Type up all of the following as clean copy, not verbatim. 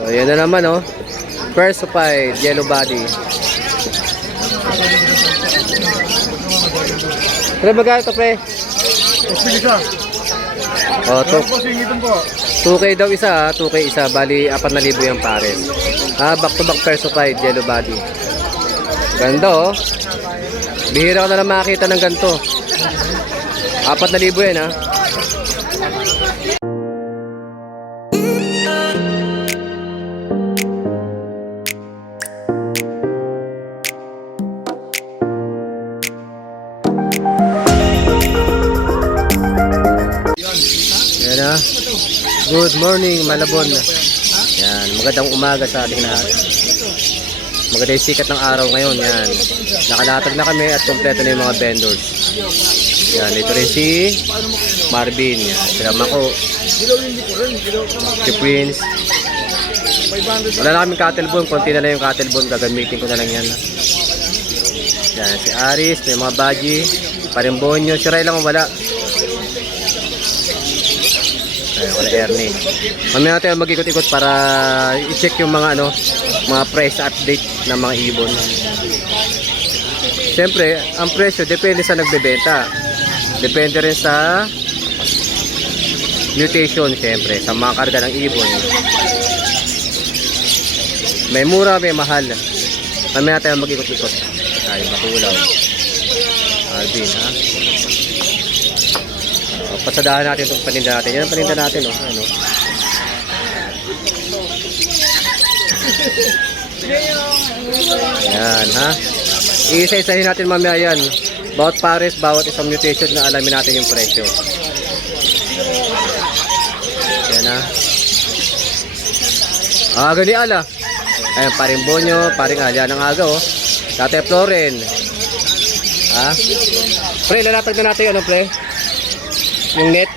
O, yan na naman, oh. Persified yellow body. Pero magkano ito, pre? O, 2K daw isa, 2K isa. Bali, 4,000 yung pares. Back to back Persified yellow body. Ganda, oh. Bihira ko na lang makakita ng ganito. 4,000 yan, ha. Yan, ha. Good morning, Malabon. Yan, magandang umaga sa ating lahat. Maganda yung sikat ng araw ngayon. Yan, nakalatag na kami at kompleto na yung mga vendors. Yan, ito rin si Marvin. Yan, sila Mako, si Prince. Wala na kaming cattle bone, konti na lang yung cattle bone, gagamitin ko na lang yan. Yan, si Aris, may mga baji, Parimbonyo, si Ray lang ang wala. Ayan, wala Ernie. Mamaya natin mag-ikot-ikot para i-check yung mga mga price update ng mga ibon. Siyempre, ang presyo depende sa nagbebenta. Depende rin sa mutation, siyempre, sa mga karga ng ibon. May mura, may mahal. Mamaya natin mag-ikot-ikot. Ay, makulaw. Alvin, ha? Pasadahan natin itong paninda natin. Yan ang paninda natin, oh. Ano? Yan, ha? Isa-isahin natin mamaya yan. Bawat pares, bawat isang mutation na alamin natin yung presyo. Yan, ha? Gani ala. Ayan, Parimbonyo, paring ala ng aga, oh. Tate Floren. Ha? Pre, lalatag na natin, ano, pre? Yung net.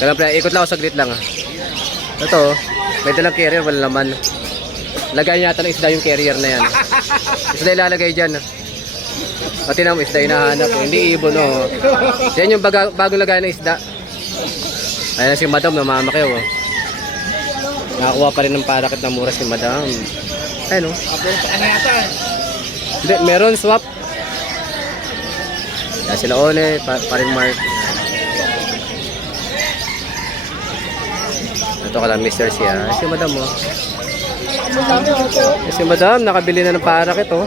Kaya pre, ikot lang ako saglit lang, ha. Ito, may dalang carrier, wala laman. Lagay niya ng isda yung carrier na yan. Isda ilalagay dyan. Pati na mo isda hinahanap, hindi ibon, oh. Yan yung bagong lagay ng isda. Ayan si madam, namamakiw, oh. Nakakuha pa rin ng parakit na mura si madam. Ayan, oh. Hindi, meron swap. Yan sila Ole, paring Mark. Ito ka lang, Mr. Sia. Si madam, oh. Si madam, nakabili na ng parakit, oh.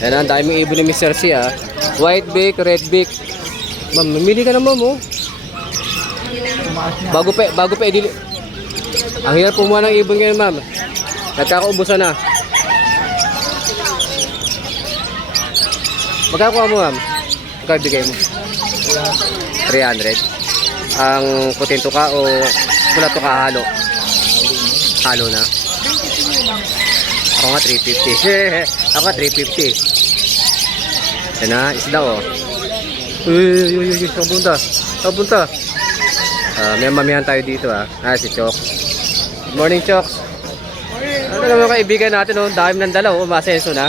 Yan, ang daming ibon ni Mr. Sia. White beak, red beak. Ma'am, mamili ka na, ma'am, oh. Bago pa idili. Ang hirap pumuha ng ibon ngayon, ma'am. Nagkakaubusan na. Magkakakuha mo, ma'am? Magkakaw bigay mo? 300. Ang putinto ka o pula to ka halo? Halo na. Ako nga 350. Ako nga 350. Yan na, isda, oh. Uy, saan punta? May mamihan tayo dito, ha. Si Chok. Good morning, Chok. Ano naman kaibigan natin, oh. Dami ng dala, oh. Masenso na.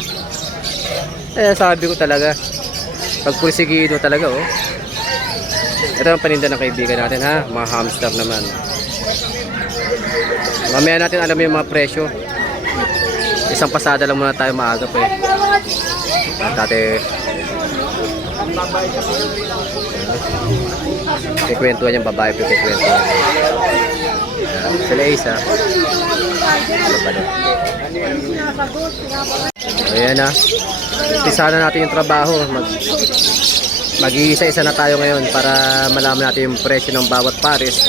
Sabi ko talaga. Pag pursigido talaga, oh. Ito ang paninda ng kaibigan natin, ha. Mga hamster naman. Mamaya natin alam yung mga presyo. Isang pasada lang muna tayo maaga, eh. Dati kikwentuhan yung babae, kikwentuhan. Sila isa. Ano ba doon? Ayan, ha. Umpisa na natin yung trabaho. Mag-iisa-isa na tayo ngayon para malaman natin yung presyo ng bawat pares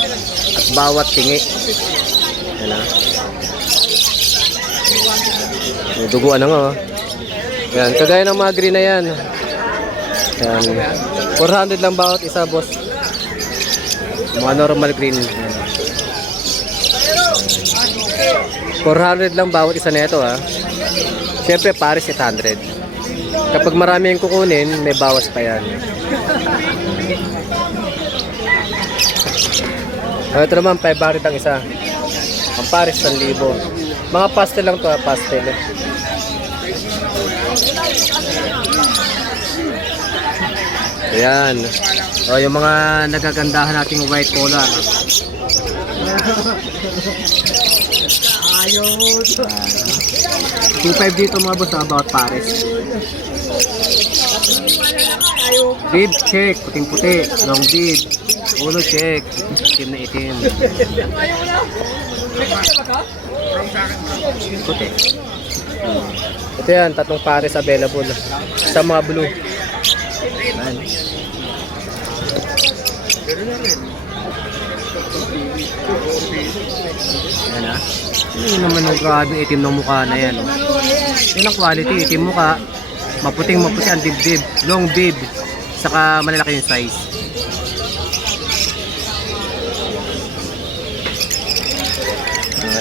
at bawat tingi. Ayan, ha. Duguan na nga, oh. Ayan, kagaya ng mga green na yan. Ayan, 400 lang bawat isa, boss. Mga normal green. 400 lang bawat isa nito, ha. Siyempre pares 800. Kapag marami yung kukunin, may bawas pa yan. Ito naman 500 ang isa. Ang pares 1,000. Mga pastel lang to, ha, pastel. Ayan. O, yung mga nagagandahan nating white collar. Ayaw. 2.5 dito mga boss, about pares. Bib check, puting-puti, long bib. Ulo check, itim na itim. Puti. Ito yan, tatlong pares available sa mga blue. Ayan. Ayan ha. Yun naman yung grabe itim ng mukha na yan. Yun ang quality, itim mukha. Maputing maputi ang dibdib. Long bib. Saka malalaki yung size.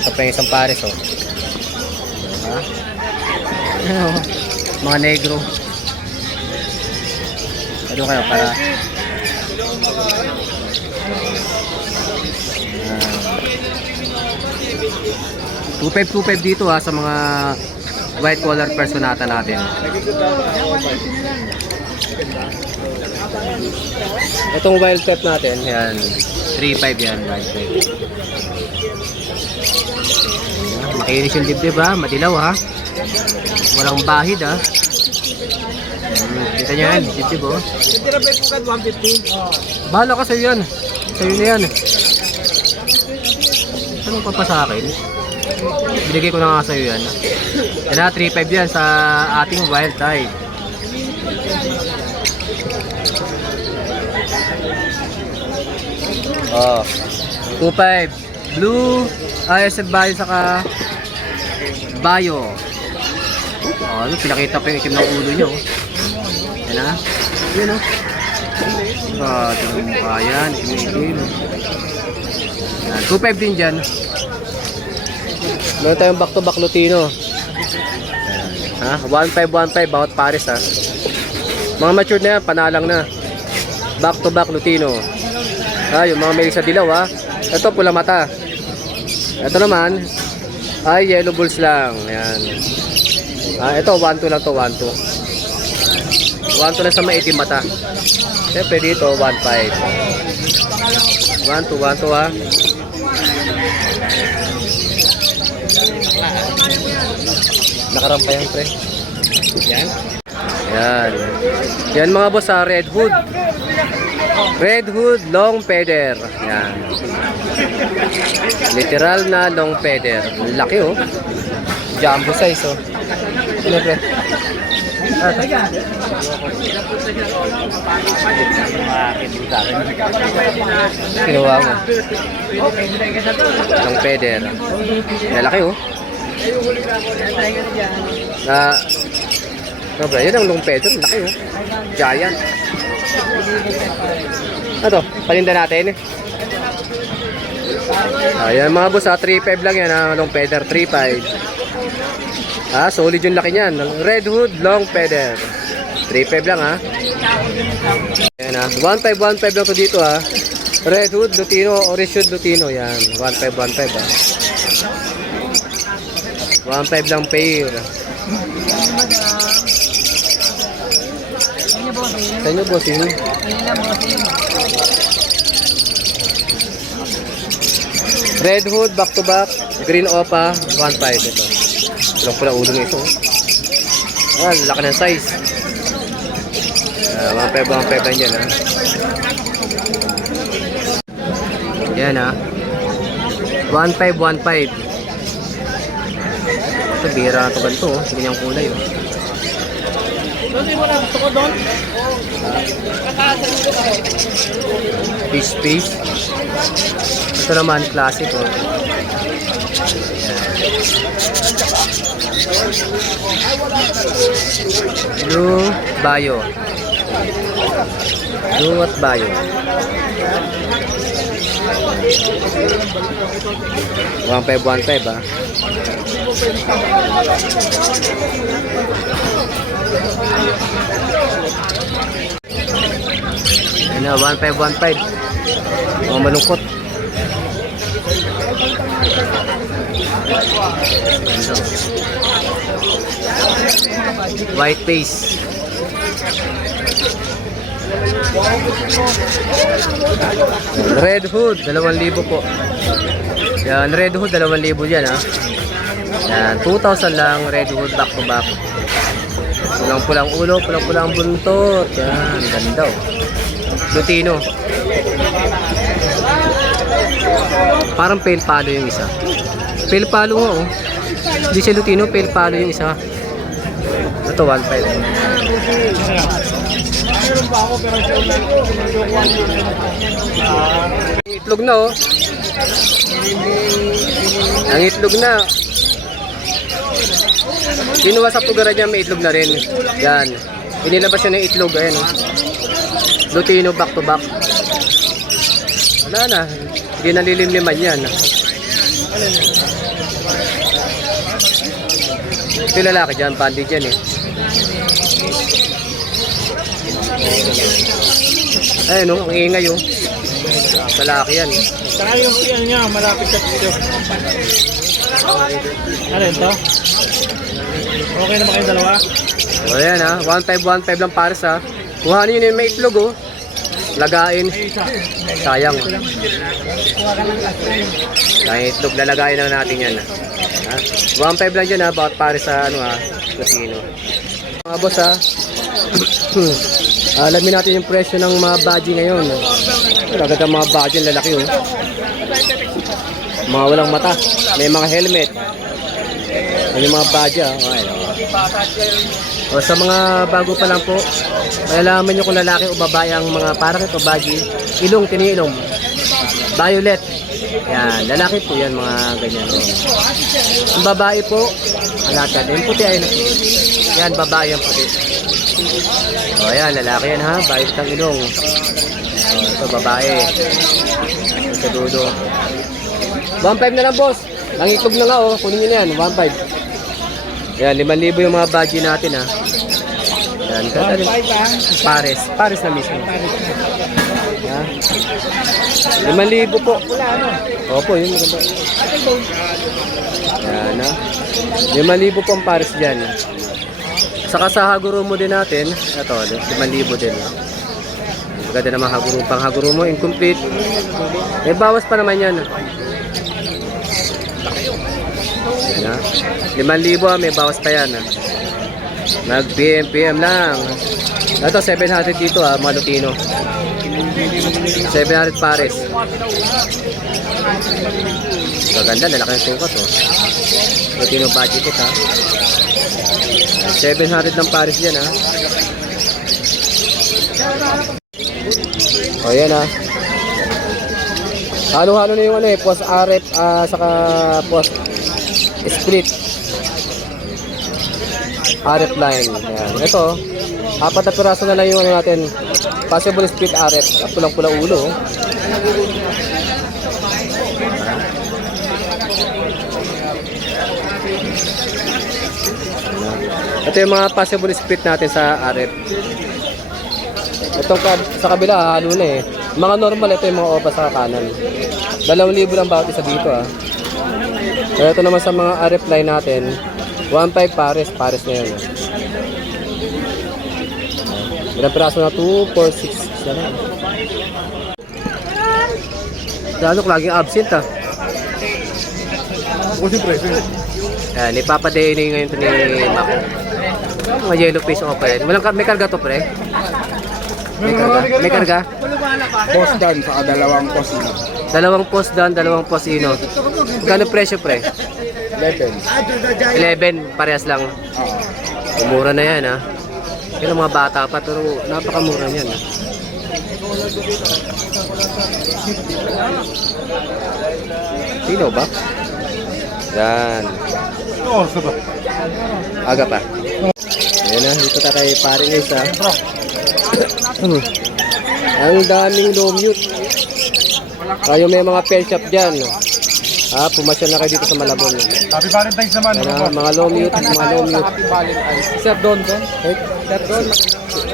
Ito pa yung isang pares oh. Diba? Mga negro. Ano kayo para 2.5 dito ha sa mga white collar personata natin. Itong wild type natin, yan 3.5 yan, wild type. Makinis yung dibdib ha, madilaw ha. Walang bahid ha. Kita nyo yan, dibdib oh. Bahala ka sa'yo yan. Sa'yo na yan. Anong pa sa akin? Binigay ko na nga sa'yo yan. Yan na, 3.5 yan sa ating wild type. Oh, 2.5 blue, ISF Bayo saka Bayo. Oh, ano, pinakita pa yung itim ng ulo nyo. Yan na. Yan o. Ah, tingnan mo mukha yan. Itim. 2.5 din dyan. Meron tayong back to back Lutino. Ha? 1.5 bawat pares ha. Mga matured na yan, panalang na. Back to back Lutino. Ah, yung mga may sa dilaw ha. Ito pula mata. Ito naman ay yellow bulls lang. Ayan. Ah, ito 1-2 lang to, 1-2. 1-2 lang sa maitim mata. Siyempre dito 1.5. 1-2 ha. Nakarampa yan pre. Yan. Yan. Yan mga boss sa Red Hood. Red Hood long feather. Yan. Literal na long feather. Laki oh. Jumbo size oh. Ano pre? Kinuha mo. Long feather. Laki oh. Sobra, yun ang long feather. Laki oh. Giant. Ano to? Paninda natin. Ayan mga boss ha, 3.5 lang yan ha, long feather, 3.5. Ah, solid yung laki niyan. Red Hood long feather. 3.5 lang ha. Ayan ha, 1.5 lang to dito ha. Red Hood Lutino, Orange Hood Lutino, yan. 1.5 ha. 1.5 lang pair. Sa inyo bossing. Red Hood, back to back, green opa, 1.5 ito. Walang pula ulo ng ito. Ah, laki ng size. 1.5 lang dyan ha. Yan ha. 1.5. Ito, bira na ito ganito oh. Ganyang kulay oh. Fish. Ito naman classic oh. Blue Bayo. Blue at Bayo. 1.5 ha. Ano, 1.5. Mga malungkot. White face. Red Hood, 2,000 po. Yan, Red Hood, 2,000 yan ha. Yan, 2,000 lang, Red Hood back to back. Pulang-pulang ulo, pulang-pulang buntot. Yan, ganda oh. Lutino. Parang pale palo yung isa. Pale palo nga oh. Hindi siya Lutino, pale palo yung isa. Ito, 1,500. Itlog na oh. Ang itlog na. Kinuha sa pugara niya, may itlog na rin. Yan. Inilabas siya ng itlog. Ayan oh. Lutino back to back. Wala na. Hindi nalilimliman yan. Ito yung lalaki dyan. Bandit dyan eh. Ayun oh. Ang ingay oh. Lalaki yan. Saka yung yan niya, malapit sa dito. Ano ito? Okay na ba kayong dalawa? O yan ha. 1,500 lang pares ha. Kuhanin nyo yung may itlog oh. Lagain. Sayang. Sayang itlog. Lalagain na natin yan ha. 1,500 lang dyan ha. Bakit pares sa ano ha. Latino. Mga boss ha. Alamin natin yung presyo ng mga badge ngayon. Kagad ang mga badge yung lalaki oh. Mga walang mata. May mga helmet. Ano yung mga badge ah. Okay, o, sa mga bago pa lang po, malalaman nyo kung lalaki o babae ang mga parang ito badge. Ilong, tiniilong. Violet. Yan, lalaki po yan mga ganyan. Ang babae po, alata din. Puti ay yan, babae ang puti. O yan, lalaki yan ha. Violet ang ilong. O, ito babae. Ito dudo. 1,500 na lang boss. Nangitlog na nga oh. Kunin nyo na yan. 1,500. Yan, 5,000 yung mga badge natin ha. Yan, pares. Pares na mismo. Yan. 5,000 po. Opo, yun maganda. Yan ha. 5,000 po ang pares dyan. Saka sa Hagurumo din natin. Ito, 5,000 din. Maganda naman Hagurumo. Incomplete. May bawas pa naman yan. Yan, 5,000 may bawas pa yan. Mag PM lang. Ito 700 dito ha, mga Lutino. 700 pares. Maganda, lalaki ng sukat oh. Lutino budget it ha. 700 ng pares dyan ha. O yan ha. Halo-halo na yung ano eh, post RF saka post split RF line. Yan. Ito, 4 na piraso na lang yung ano natin. Possible split RF. Pulang-pula ulo. Ito yung mga possible split natin sa RF. Itong sa kabila, halo na eh. Mga normal, ito yung mga opa sa kanan. 2,000 lang bawat isa dito ah. So ito naman sa mga RF line natin, 1,500 pares na yan. Ilang piraso na 2, 4, 6 na lang. Dalok laging absent ah. Yan, ipapaday-day ngayon ito ni Mac. Mga yellow face opa yan. May karga to pre? May karga? Post down, saka dalawang post ino. Dalawang post down, dalawang post ino. Gano'ng presyo pre? 11, parehas lang. Mura na yan ha. Kaya mga bata pa, pero napakamura niyan. Sino ba? Yan. Aga pa. Ayan na, dito tayo kay pare guys ha. Ang daming low mute. Kayo may mga pen shop dyan. Pumasyal na kayo dito sa Malabon. Happy Valentine's naman. Mga low mute, mga low mute. Happy Valentine's. Sir Don. Sir Don.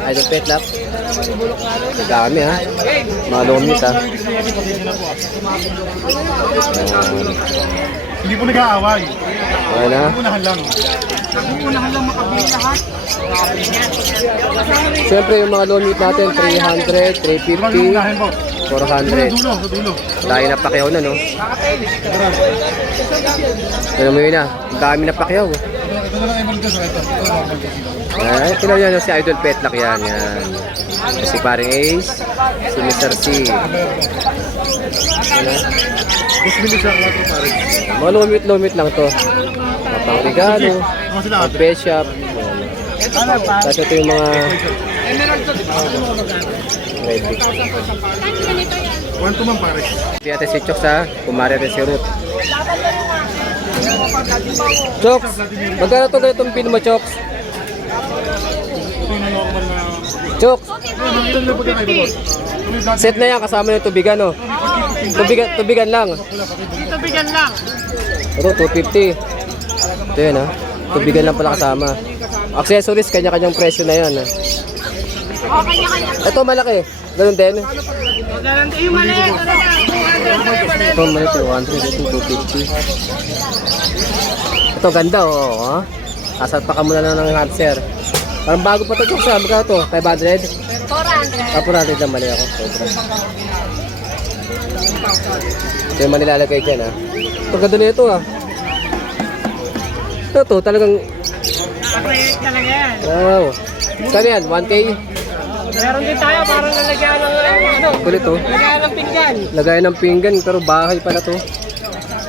Idol Pet Lab. Dami ha. Mga low mute ha. Hindi po nag-aaway. Ayan na. Unahan lang. Siyempre yung mga low meat natin, 300, 350, Unahin po. 400. Dulo, sa dulo. Dahil na Pacquiao na, no? Ano mo yun na? Ang dami na Pacquiao. Ito na lang ay magdas. Ito. Ay, tingnan nyo si Idol Petlack yan. Yan. Si paring Ace, si Mr. C. Ano? Mas bilis siya lahat ng pare. Mga low meat lang to. Mga pang regalo, Ano sila mga ate? best shop. Tapos ito yung mga red pick. 1 to man pare. Si Ate si Chok sa kumari rin si Ruth. Choks, magkano to ganitong pin mo, Choks? Ito yung normal na... Choks, Ilan na po tayo boss? set na yan kasama yung tubigan, no? Tubigan lang. Tubigan lang. Ito, 250. Ito yan, ha? Tubigan lang pala kasama. Accessories, kanya-kanyang presyo na yan, ha? O, kanya-kanya. Ito, malaki. Ganun din. Maganda yung maliit. Ano na? 200. Ito, malaki. 100, ito, 250. Ito, ganda, oh. Ha? Asat pa ka muna na ng answer. Parang bago pa ito, Choks, ha? Magkano to? 500? 400. 400 lang, mali ako. Sobra. Ito yung manilalagay dyan, ha? Ito, ganda na ito, ha? Ito, talagang... Pag-rate talaga yan. Wow. Saan yan? 1K? Meron din tayo parang lalagyan ng ano. Kulit, oh. Lalagyan ng pinggan. Lagay ng pinggan, pero bahay pala to.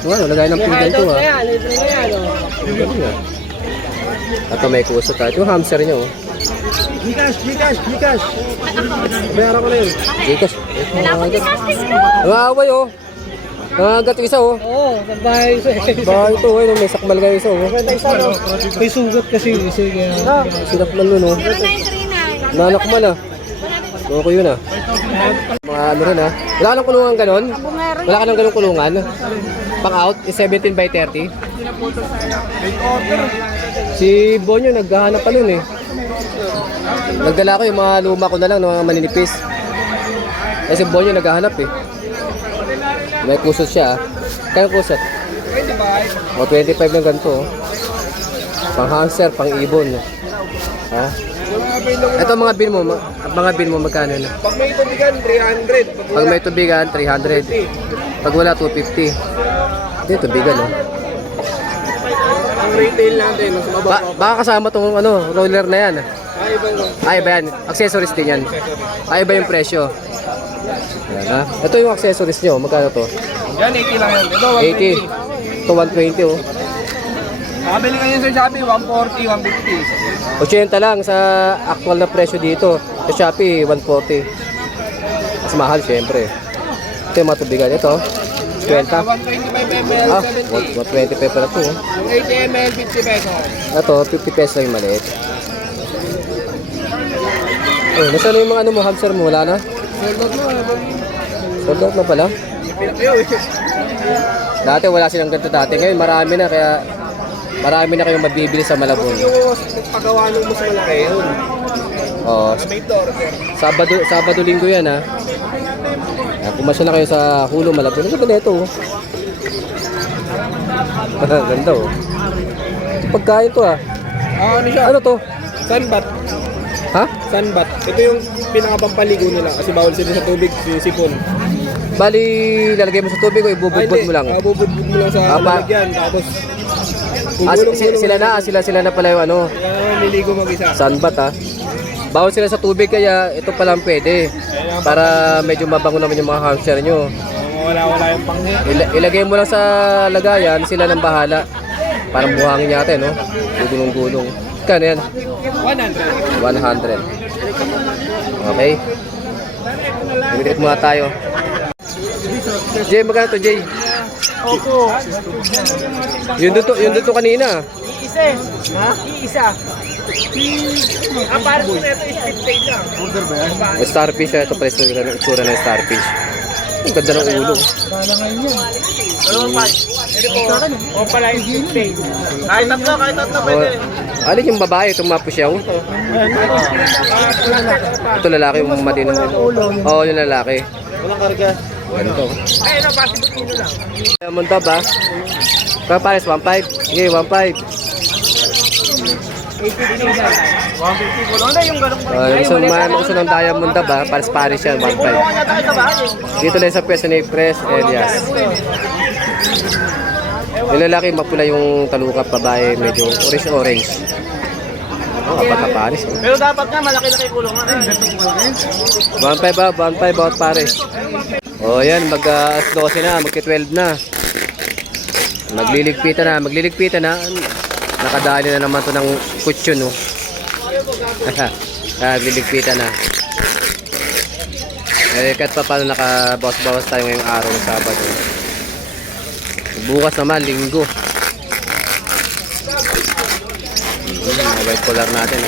Wow, lagay ng pinggan to, ha? Ayan, libre na yan. Oh. Galing, ha? Ito, may kusot, ha? Ito yung hamster nyo, oh. Gcash. Bayaran ko na yun. Gcash. Dapat i-castis ko. Nawaway, oh. Nangagat yung isa, oh. Oo, sa bahay isa. Bahay ito, oh. May sakmal kayo isa, oh. May sugat kasi. Sige. Sinakmal nun, oh. 0939. Nanakmal, ah. Okay yun, ah. Mga ano rin, ah. Wala ka ng kulungan ganon? Wala ka ng ganong kulungan? Pang out, 17 by 30. Si Bonyo, naghahanap pa nun, eh. Nagdala ko yung mga luma ko na lang, ng mga maninipis. Kasi Bonyo naghahanap, eh. May kusot siya, ah. Kaya kusot? 25. O, 25 ng ganito, oh. Pang hamster, pang ibon. Ha? Ito mga bin mo, magkano na? Pag may tubigan, 300. Pag may tubigan, 300. Pag wala, 250. Ito, tubigan, oh. Ang retail natin, mas Baka kasama tong ano, roller na yan. Ay, iba yan. Accessories din yan. Ay, iba yung presyo. Yan, ha? Ito yung accessories nyo. Magkano to? Yan, 80 lang yan. Ito, 80. Ito, 120, oh. Makabili kayo sa Shopee, 140, 150. 80 lang sa actual na presyo dito. Sa Shopee, 140. Mas mahal, syempre. Ito yung mga tubigan. Ito, 20. 125 ml, Ah, 70. 125 pala to. Oh. Yung 80 ml, 50 pesos. Ito, 50 pesos lang yung maliit. Oh, nasaan na yung mga ano mo, hamster mo? Wala na? Sold out na pala. Dati wala silang ganito dati. Ngayon marami na, kaya marami na kayong mabibili sa Malabon. Yung paggawa nung mas malaki yun. Oh, May order. Sabado linggo yan, ha. Pumasya na kayo sa Hulo Malabon. Ang ganda na ito, oh. Ganda, oh. Ito pagkain to, ha. Ah, ano siya? Ano to? Sunbat. Ha? Sunbat. Ito yung pinakapampaligo nila kasi bawal sila sa tubig, sipon. Bali, lalagay mo sa tubig o ibubudbud mo lang? Bubudbud mo lang sa Apa. lalagyan. Tapos, Sila na pala yung ano, niligo mag-isa. sunbat, ha. Bawal sila sa tubig, kaya ito pa lang pwede. Para medyo mabango naman yung mga hamster nyo. Wala yung pang... Ilagay mo lang sa lagayan, sila nang bahala. Parang buhangin yata, no? Gulong-gulong. Kano yan? 100. 100. Okay. Bumili muna tayo. Jay, magkano to, Jay? Opo. Yun dito kanina. Iisa. Ha? Iisa. Ang parang ko nito is 15 lang. Order ba yan? May starfish, ito pala yung itsura ng starfish. Ang ganda ng ulo. Bala ngayon yun. Dalawang pan. Ito po. O pala yung 15. Kahit tatlo pwede. Alin yung babae, itong mapusyaw? Ito lalaki yung matino. Oo, yung lalaki. Walang karga. Ganito. Ay, ano, possible kilo lang. Diamond Dab ha. Kaya pares, 1.5. Sige, 1.5. 150 po. Ano yung ganong Gusto ng Diamond Dab ha. Pares yan, 1.5. Tulungan niya tayo sa bahay. Dito lang sa pwesto ni Pres Elias. Yung lalaki, mapula yung talukap, babae, medyo orange. Oh, apat na pares. Oh. Pero dapat nga, malaki-laki kulungan. 1.5 ba? 1.5 bawat pares. Oh, yan, mag-12 na, magki-12 na. Magliligpitan na. Nakadali na naman to ng kutsyon, no. Magliligpitan na. Kahit pa paano nakabawas-bawas tayo ngayong araw ng Sabado. Bukas naman, Linggo. White collar natin.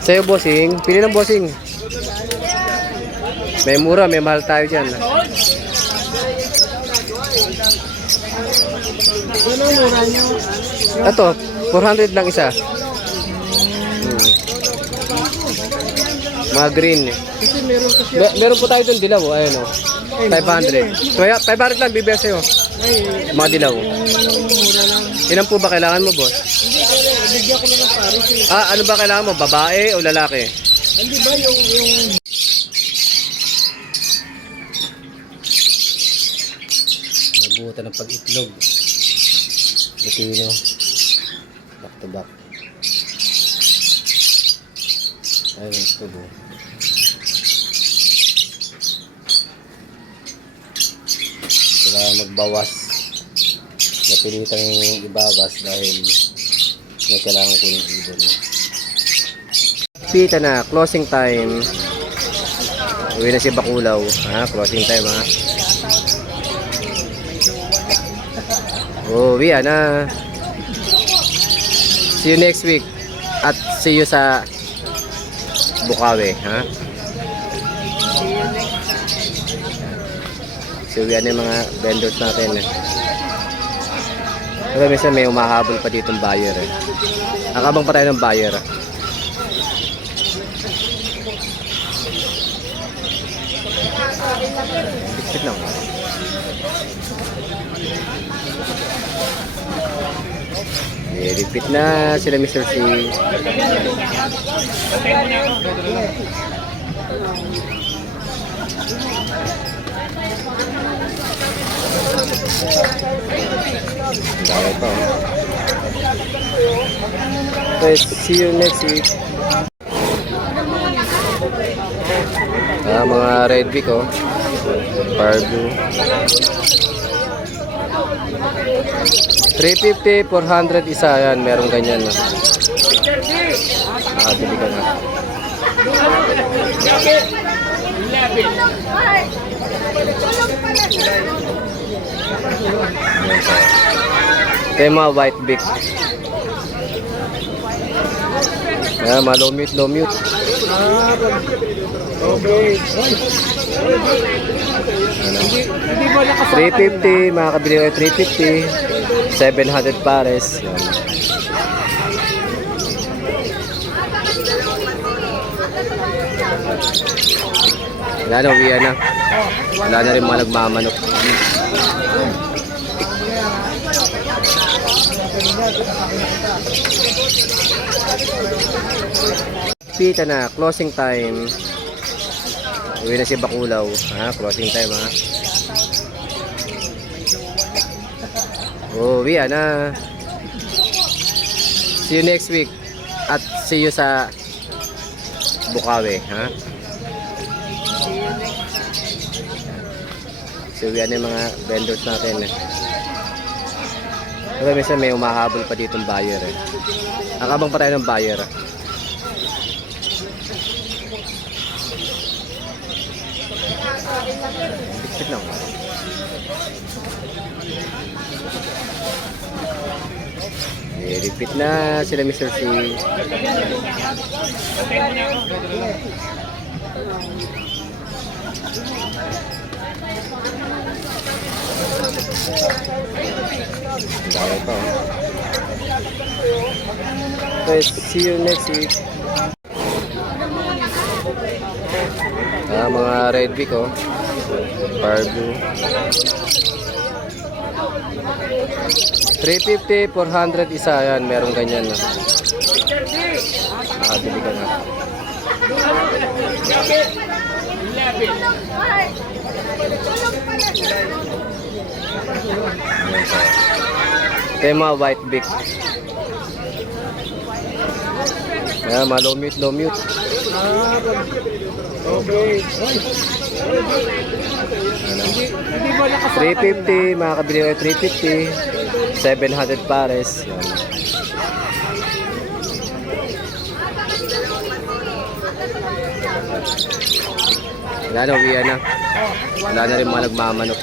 Sa'yo, bossing. Pili ng bossing. May mura, may mahal tayo dyan. Ito, 400 lang isa. Mga green. Meron po tayo dun dilaw. Ayun o. 500. So, 500 lang bibigyan sa'yo. Mga dilaw. Ilan po ba kailangan mo, boss? Bigyan ko na ng pares eh. Ano ba kailangan mo? Babae o lalaki? Hindi ba yung Nabutan ng pag-itlog. Lutino. Back to back. Ayun, ito po. Kailangan magbawas. Napilitan yung ibawas dahil may kailangan ko ng ibon. Pita na, closing time. Uwi na si Bakulaw. Closing time ha. Uwi na. See you next week. At see you sa Bukawi, ha? So, yan yung mga vendors natin. Pero minsan may umahabol pa ditong buyer. Nakabang pa tayo ng buyer. Bit lang. Repeat na sila Mr. C. Dahil pa. Okay, see you next week. Mga red beak oh. Pardo. 350, 400 isa yan, merong ganyan no. Nakabili ka na. Ito yung mga white beak. Mga low mute. okay. 350, makakabili ko 350. 700 pares. Yan. Wala na, uwi na. Wala na rin mga nagmamanok. Pita na, closing time. Uwi na si Bakulaw. Closing time ha. Uwi na. See you next week. At see you sa Bukawi, ha? So, yan yung mga vendors natin. Pero minsan may umahabol pa ditong buyer. Nakabang pa tayo ng buyer. Bit lang. Repeat na sila Mr. C. Dahil pa. Okay, see you next week. Mga red beak, oh. Barbu. 350, 400 isa. Yan, merong ganyan. No? Nakabili ka na. Ito yung mga white beak. Ayan, mga low mute, low mute. Okay. 350, makakabili ko 350. 700 pares. Yan. Wala na, uwian na. Wala na rin mga nagmamanok.